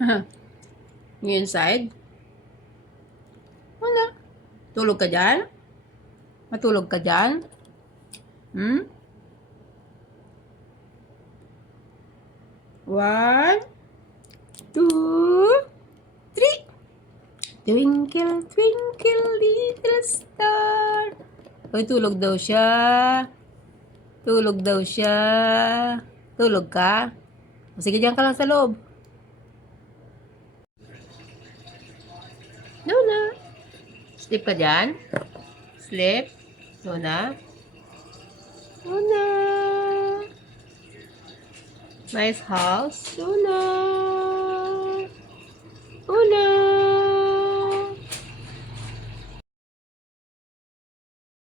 You inside? Wala. Tulog ka dyan? Matulog ka dyan? Hmm? 1, 2, 3. Twinkle, twinkle, little star. Uy, tulog daw siya. Tulog daw siya. Tulog ka? O, sige, diyan ka lang sa loob. Luna. Sleep ka dyan? Sleep? Luna? Luna. Nice house. Luna.